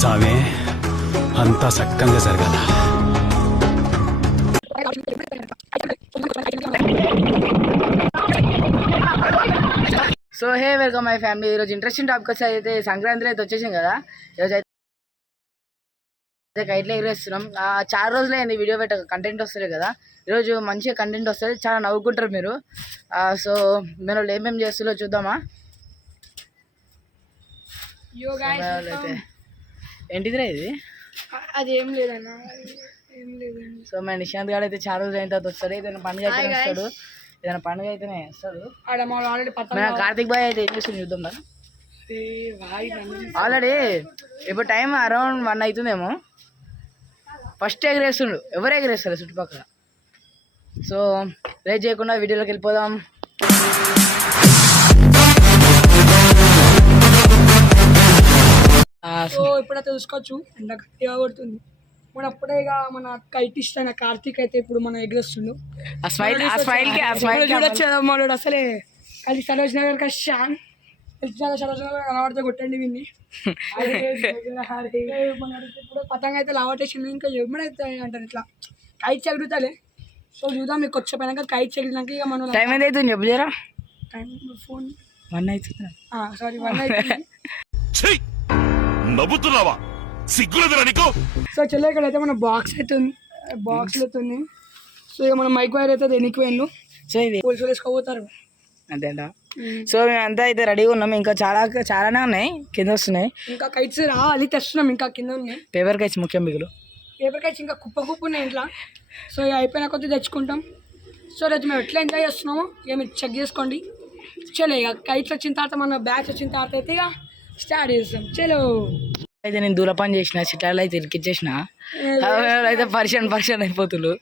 స్వామి అంతా సక్కంగా జరగాల. So hey welcome my family. ఈరోజు ఇంట్రెస్టింగ్ టాపిక్ వచ్చి అయితే సంక్రాంతి అయితే వచ్చేసాం కదా. ఈరోజు అయితే కైట్లో ఎగరేస్తున్నాం. చాలా రోజులు అయింది వీడియో కంటెంట్ వస్తుంది కదా. ఈరోజు మంచిగా కంటెంట్ వస్తుంది, చాలా నవ్వుకుంటారు మీరు. సో మీరు ఏమేమి చేస్తున్నారో చూద్దామా. అయితే ఏంటిదిరా ఇది? అది ఏం లేదన్నా, ఏం లేదండి. సో మన నిశాంత్ గారు అయితే చాలా రోజులు అయిన తర్వాత వస్తాడు. ఏదైనా పండుగ అయితే వస్తాడు, ఏదైనా పండుగ అయితేనే వస్తాడు. ఆల్రెడీ కార్తిక్ బాయ్ అయితే ఏం చేస్తుంది చూద్దాం కదా. ఆల్రెడీ ఇప్పుడు టైం అరౌండ్ 1 అవుతుందేమో. ఫస్ట్ ఎగరేస్తుండు, ఎవరు ఎగరేస్తారు చుట్టుపక్కల. సో లేట్ చేయకుండా వీడియోలోకి వెళ్ళిపోదాం. సో ఇప్పుడైతే చూసుకోవచ్చు ఎండ గట్టిగా కొడుతుంది. మన అప్పుడే ఇక మన కైట్ ఇష్టమైన కార్తీక్ అయితే ఇప్పుడు మనం ఎగరేస్తుండు. చూడొచ్చు కదా మనోడు అసలే కలిసి సరోజ్ నగర్ షాన్ సరోజ్ నగర్ కనబడితే కొట్టండి విన్ని. ఇప్పుడు పతంగ అయితే లావటేసింది, ఇంకా ఏమైతే అంటారు ఇట్లా కైట్ చెగురుతాలే. సో చూద్దాం, మీకు వచ్చేపోయినాక కైట్ చెగిరినాక ఇక మనం టైం ఎంత అవుతుంది చెప్పు జరా. ఫోన్ 1 అవుతుంది. సారీ 1 అవుతుంది. నవ్వుతున్నావా? సిగ్గులేదురా నీకు? సో చెల్లె ఇక్కడ అయితే మన బాక్స్ అయితే ఉంది, బాక్స్ అవుతుంది. సో ఇక మన మైక్ వైర్ అయితే దేనికి పోయిన్లు. సో ఇది పోలీసులు వేసుకోపోతారు అంతేంట. సో మేము అంతా అయితే రెడీగా ఉన్నాం. ఇంకా చాలానే ఉన్నాయి, కింద వస్తున్నాయి. ఇంకా కైట్స్ రావాలి, తెస్తున్నాం. ఇంకా కింద ఉన్నాయి పేపర్ కైట్స్, ముఖ్యం బిగులు పేపర్ కైట్స్ ఇంకా కుప్ప ఉన్నాయి ఇంట్లో. సో ఇక అయిపోయిన కొద్దీ తెచ్చుకుంటాం. సో రోజు మేము ఎట్లా ఎంజాయ్ చేస్తున్నామో ఇక మీరు చెక్ చేసుకోండి. చలో ఇక కైట్స్ వచ్చిన తర్వాత మన బ్యాచ్ వచ్చిన తర్వాత అయితే ఇక స్టార్ట్ చేస్తాం. చలో అయితే నేను దూర పని చేసిన, చిట్టాలు అయితే ఇరికిచ్చేసిన. అయితే పరిషన్ అయిపోతున్నారు.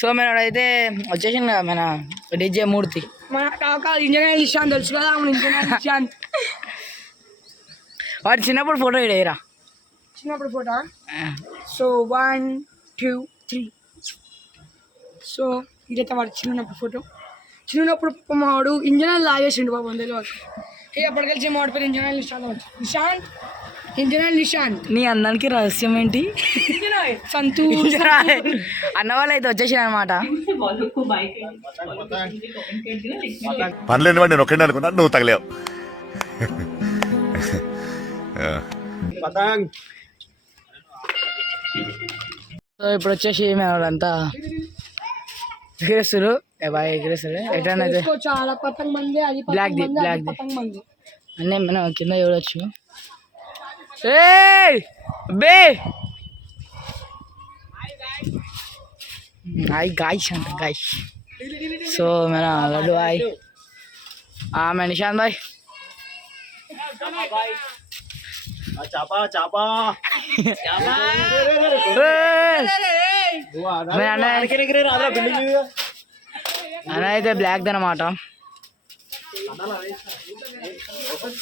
సో మేము అయితే వచ్చేసాను కదా మన డీజే మూర్తి. మన కాక ఇంజనీర్ నిశాంత్ తెలుసు కదా, మన ఇంజనీర్ నిశాంత్. వాడు చిన్నప్పుడు ఫోటో ఇడేరా, చిన్నప్పుడు ఫోటో. సో 1 2 3. సో ఇదైతే వాడు చిన్నప్పుడు ఫోటో. చిన్నప్పుడు మావాడు ఇంజనీర్ లాగేసిండు బాబు, అందులో ఇక అప్పటికెళ్ళి మావాడి పేరు ఇంజనీర్ నిశాంత్. నిశాంత్ ఇంజనీర్ నిశాంత్. నీ అందరికి రహస్యం ఏంటి? సంతూర్ అన్న వాళ్ళు అయితే వచ్చేసారు అనమాట. పనిలేని వాడు నేను ఒక్కడే అనుకున్నా, నువ్వు తగలేవు. సో ఇప్పుడు వచ్చేసి మేము వాళ్ళంతా ఎగిరేస్తారు. బాగా ఎగిరేస్తారు. ఎట్లా అయితే చాలా పతంగ్ మంది, అది బ్లాక్ పతంగ్ మంది అన్నీ మనం కింద చూడొచ్చు. బే హాయ్ గాయ్స్ అంట గాయ్స్. సో మన లడ్డు హాయ్, మన నిశాంత్ భాయ్. అన్న అయితే బ్లాక్ అనమాట.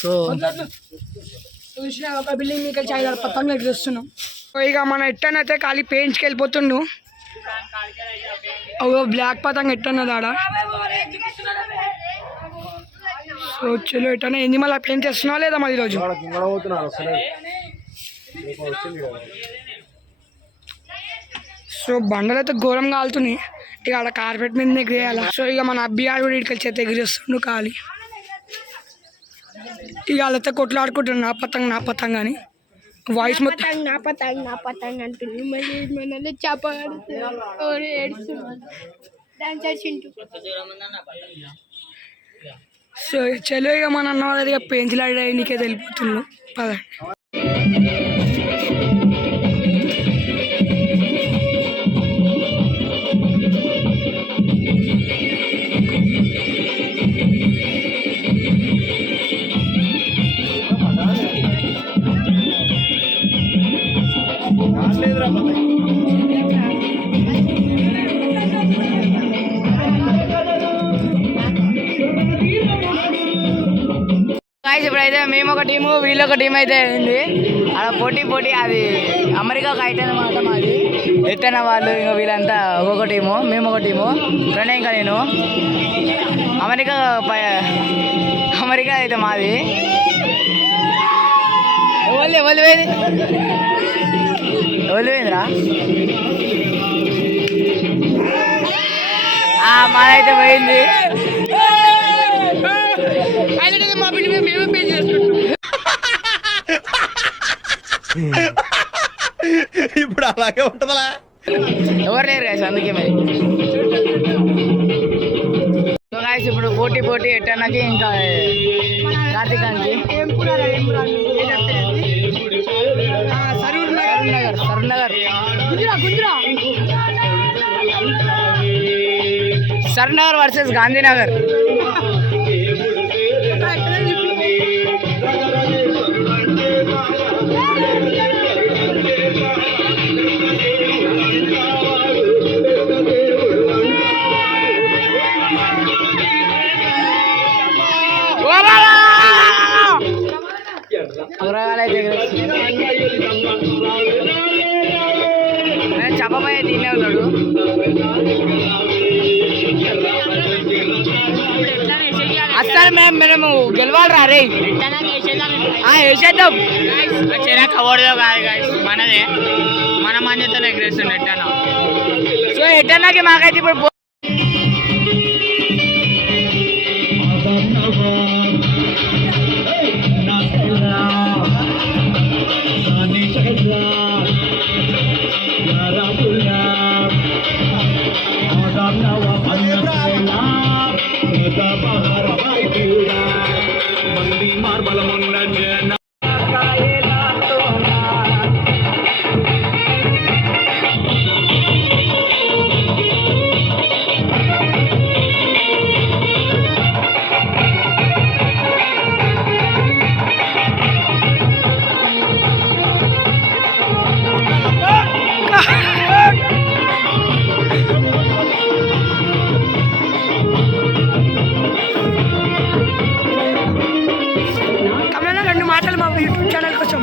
సో చూసిన ఒక బిల్డింగ్ మీకు 5-6 పతంగులు ఎగరేస్తున్నాం. ఇక మన ఎట్టనైతే ఖాళీ పెయింట్స్కి వెళ్ళిపోతుండు. ఒక బ్లాక్ పతంగ ఎట్టన్నది ఆడ. సో చలో ఎట్టన్నా ఏంది మళ్ళీ పెయింట్ చేస్తున్నావా లేదా మరి ఈరోజు? సో బండలు అయితే ఘోరంగా కాలుతున్నాయి. ఇక ఆడ కార్పెట్ మీద ఎగిరేయాలి. సో ఇక మన అబ్బియాడు కూడా ఇక్కడికి చేత ఎగిరేస్తుండు ఖాళీ. ఇక వాళ్ళతో కొట్లాడుకుంటున్నారు నా పతంగ అని. వాయిస్ మొత్తం నా పతంగ్ అంటుంది. మళ్ళీ మనల్ని సో చలో ఇక మన అన్న వాళ్ళ ఇక పెంచులాడే నీకే తెలిపోతున్నావు పదండి. ఇప్పుడైతే మేము ఒక టీము, వీళ్ళు ఒక టీం అయితే అయింది. అలా పోటీ అది అమెరికా కైట్ అనమాట మాది. ఎట్టైన వాళ్ళు ఇంకా వీళ్ళంతా ఒక్కొక్క టీము, మేము ఒక టీము. ఫ్రెండ్ ఇంకా నేను అమెరికా అయితే మాది. ఎవరు పోయింది ఎవరు పోయిందిరా మాదైతే పోయింది. మా బిడ్డ మేమే పే చేసుకుంటాం. ఇప్పుడు అలాగే ఉంటుందా? ఎవరు లేరు గాయస్, అందుకే మరి. సో గాయస్ ఇప్పుడు పోటీ ఎట్టన్నాకి ఇంకా కార్తీకానికి సరూర్ నగర్ సరూర్ వర్సెస్ గాంధీనగర్. కూరగాయలు అయితే చెప్పబోయే తినే ఉన్నాడు. అసలు మేము గెలవాలి రా రే వేసేద్దాం. చిరాకు అవ్వడదో కాదు గాయస్, మనదే మన మందితో ఎగరేస్తుండే ఎట్టన్నా. సో ఎట్టన్నాకి మాకైతే ఇప్పుడు యూట్యూబ్ ఛానల్ కోసం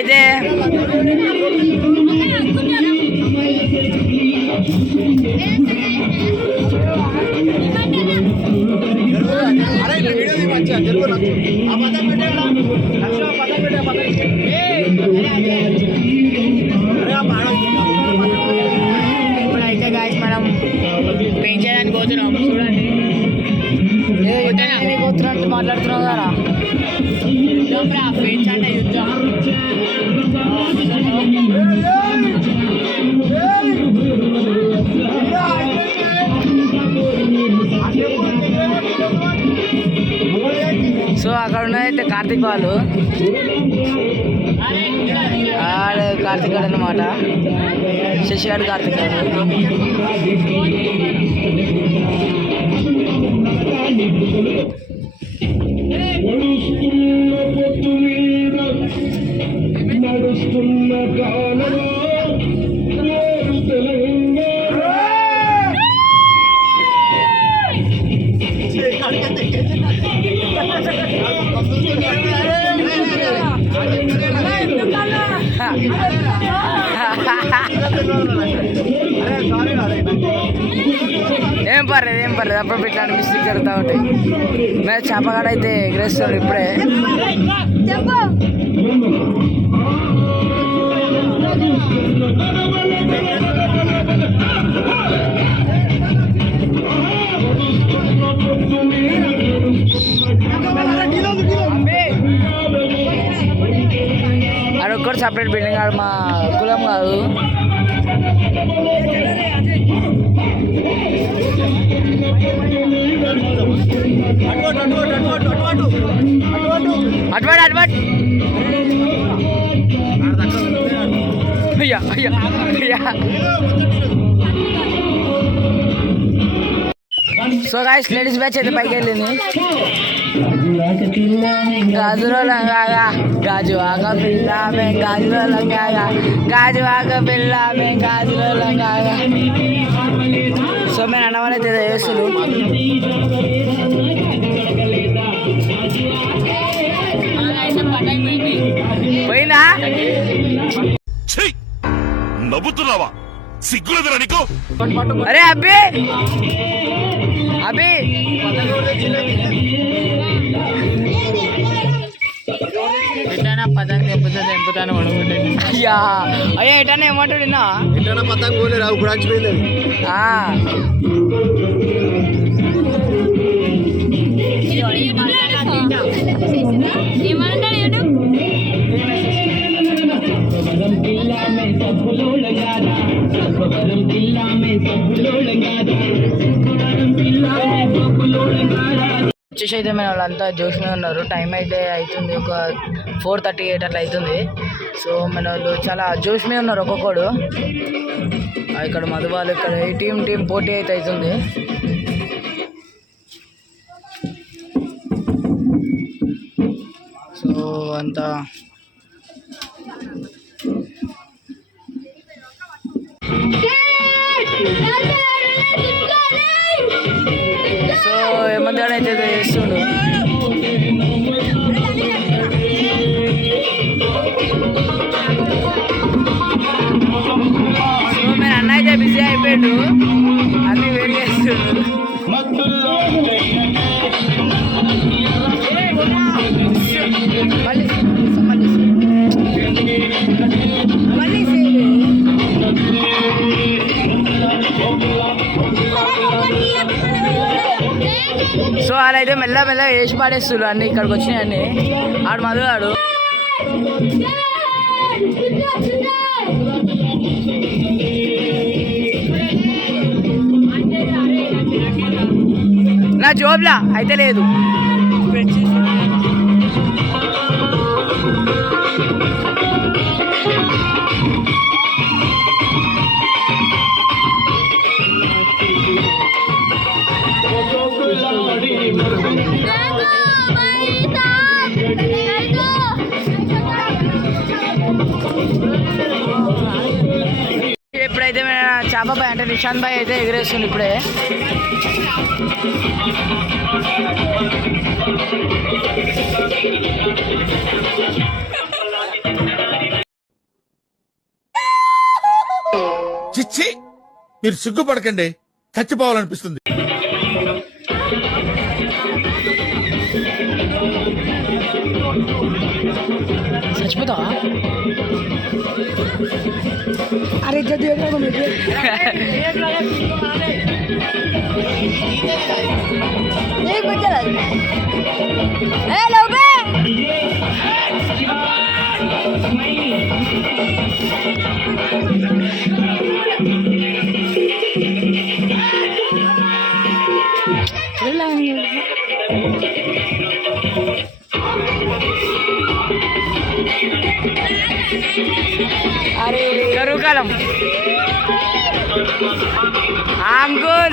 అయితే ఇప్పుడైతే గాయస్ మనం పెంచడానికి పోతున్నాం. చూడండి పోతున్నట్టు మాట్లాడుతున్నావు కదా, యుద్ధం పెంచంటే యుద్ధం. సో అక్కడ ఉన్నదైతే కార్తీక్ వాళ్ళు, కార్తీక్ గారు అన్నమాట, శశిగాడు కార్తీక్ గారు. నడుస్తున్న కాలమో ఏం పర్లేదు అప్పుడు ఇట్లాంటి మిస్టేక్ జరుగుతూ ఉంటాయి. మేము చేపగాడ అయితే ఎగరేస్తాడు ఇప్పుడే. అది ఒక్కటి సపరేట్ బిల్డింగ్ కాదు, మా కులం కాదు. అటువాడు అయ్యా సో గాయ్స్ లేడీస్ బ్యాచ్ అయితే పైకి వెళ్ళింది. గాజులో లంగాగా గాజు ఆక పిల్లామే గాజులో లంగాగా గాజు ఆక పిల్లామే గాజులో లంగాగా. సో మేము అన్నవాళ్ళు అయితే చేస్తున్నారు. పోయిందా? నవ్వుతున్నావా? సిగ్గులేదురా నీకు? అరే అబ్బి పతంగ్ తెంపుతాను అయ్యా ఎటన్నా ఏమంటాడు పతంగ్ పోలే రావు కూడా వచ్చేసి అయితే మేము వాళ్ళంతా జోష్మే ఉన్నారు. టైం అయితే అవుతుంది, ఒక 4:38 అట్లా అవుతుంది. సో మన వాళ్ళు చాలా జోష్మే ఉన్నారు ఒక్కొక్కడు. ఇక్కడ మధుబాలు ఇక్కడ ఈ టీం పోటీ అయితే అవుతుంది. సో అంతా సో ఏమంది అయితే చేస్తుండు. సో మీరు అన్న అయితే బిజీ అయిపోయాడు, అన్నీ వేడి చేస్తుండు. సో అలా అయితే మెల్లగా వేసి పాడేస్తున్నారు అన్నీ. ఇక్కడికి వచ్చినాయి అన్నీ. ఆడు మధుగాడు నా జోబ్లా అయితే లేదు. ఇప్పుడైతే చేప బాయ్ అంటే నిషాంత్ బాయ్ అయితే ఎగిరేస్తుంది ఇప్పుడే. చిచ్చి మీరు సిగ్గుపడకండి, చచ్చిపోవాలనిపిస్తుంది. చచ్చిపోతావా? अरे जो देख रहा हूँ मुझे एक बच्चा हेलो बे अरे करू कलम अंकुल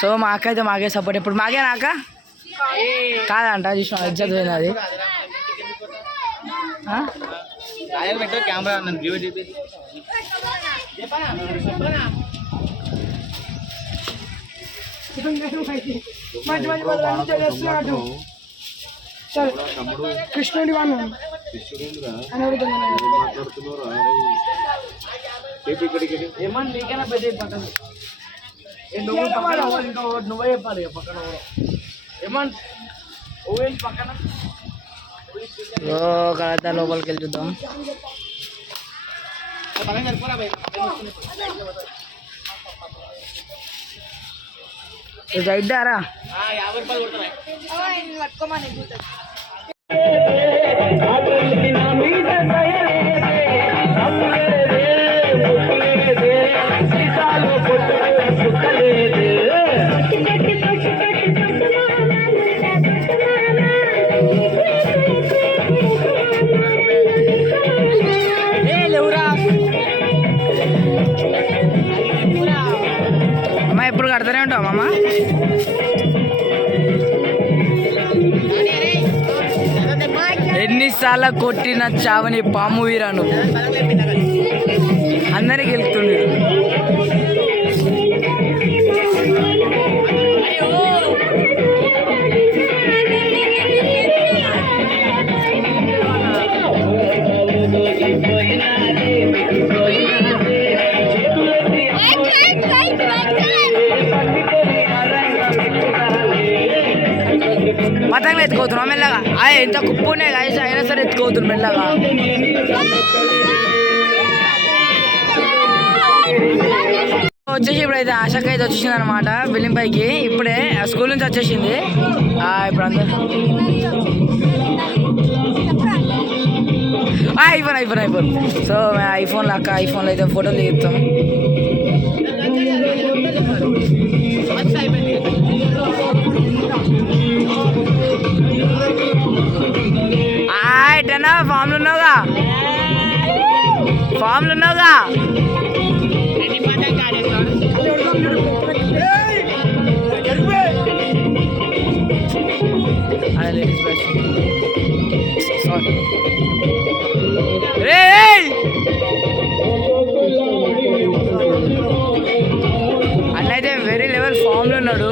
సో మా అక్క అయితే మాకే సపోర్ట్. ఇప్పుడు మాకే నాక కాదంట చూసిన ఇజ్జత్ పోయింది అది. కెమెరా మంచి మంచి చేస్తున్నాడు. సరే కృష్ణుడి వాడిని అని అడుగుతున్నాను. ఏమన్నా నీకైనా పెద్ద పక్కన నువ్వే చెప్పాలి పక్కన ఏమన్నా పక్కన కదా లోపలికి వెళ్ళి చూద్దాం. రైట్ దారా 50 రూపాయలు కొడుతున్నాయి. అమ్మా ఎప్పుడు కడతానే ఉంటావు అమ్మ? ఎన్నిసార్లు కొట్టిన చావని పాము వీరాను అందరికి వెళ్తుంది. పతంగా ఎత్తుకోతున్నాం మెల్లగా. ఎంత కుప్పునే కాసి అయినా సరే ఎత్తుకోతున్నాం మెల్లగా. వచ్చేసి ఇప్పుడైతే ఆశకి అయితే వచ్చేసింది అనమాట బిల్డింగ్ పైకి. ఇప్పుడే స్కూల్ నుంచి వచ్చేసింది. ఇప్పుడు అందరు ఐఫోన్. సో ఐఫోన్లో ఐఫోన్లో అయితే ఫోటోలు తీస్తాం. ఎట్టనా ఫామ్లు ఉన్నావుగా అన్నైతే వెరీ లెవెల్ ఫామ్లో ఉన్నాడు.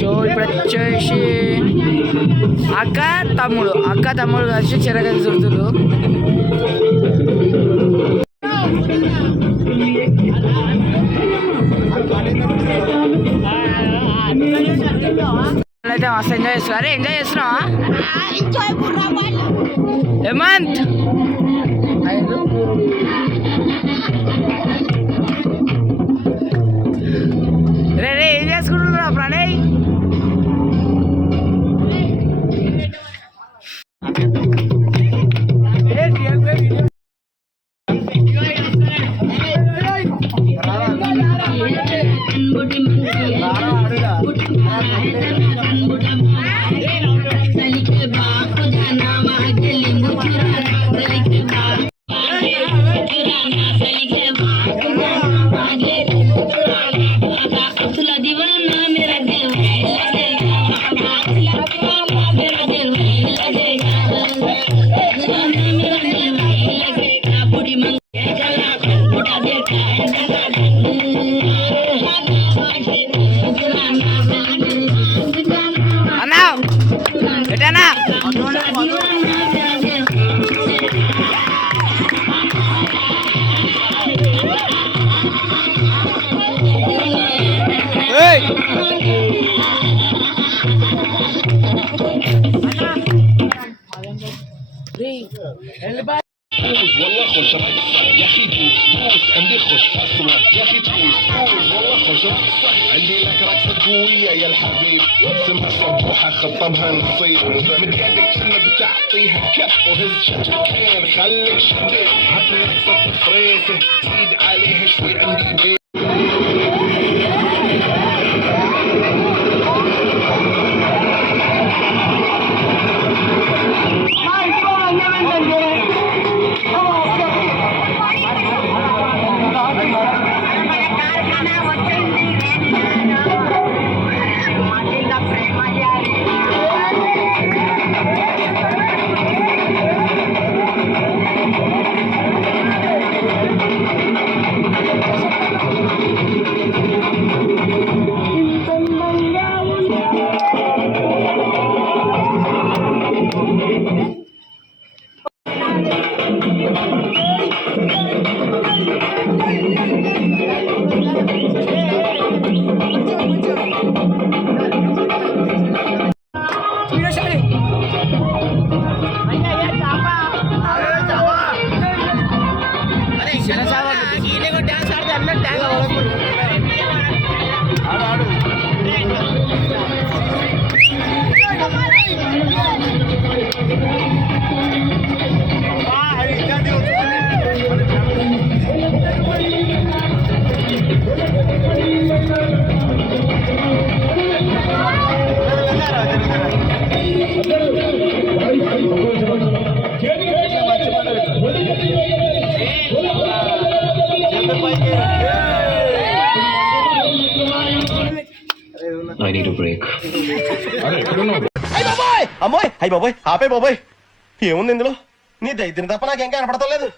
సో ఇప్పుడు వచ్చేసి అక్క తమ్ముడు కలిసి చెరగది చుడుతుడు. అయితే మస్తు ఎంజాయ్ చేస్తున్నారు. ఎంజాయ్ చేస్తున్నావా హేమంత్? రే ఏం చేసుకుంటున్నా ప్రణయ్? అన్నా ఎటనా والله خوش صح يا اخي تفوز عندي خوش اصلا يا اخي تفوز والله خوش صح عندي لك رقصه قويه يا الحبيب اسمها صبوحه خطبها نصيب من قدك كنا بتعطيها كف وهز شجرتين خليك شديد عطني رقصه فريسه زيد عليها يصير عندي بيت వీడియో స్టార్ట్ చేయి. డాన్స్ ఆడితే అందరూ డాన్స్ అమ్మాయి అయ్యి బాబోయ్ ఆపే బాబోయ్ ఏముంది ఇందులో నీ దైత్యం తప్ప నాకేం కనపడతలేదు